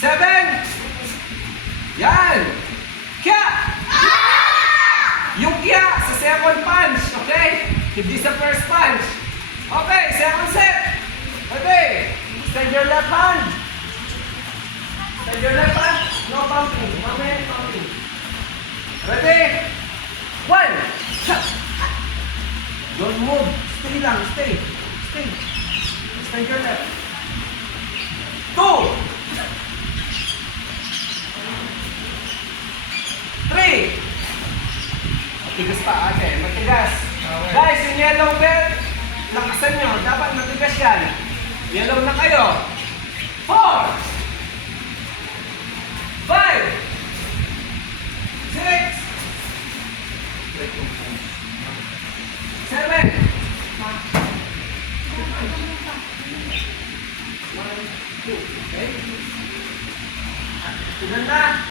7. Yan. Kya. Yung kya sa second punch. Okay? Hindi sa first punch. Okay, second set. Okay. Extend your left hand. Extend your left hand. No pumping. Mamaya pumping. Ready? 1. Don't move. Stay lang. Stay. Stay. Extend your left. 2. 3. Matigas pa ate. Matigas. Guys, yung yellow belt, lakasan nyo. Dapat matigas yan. Yellow na kayo. 4. 5. 6. 7. 1, 2. Okay? Ilan na?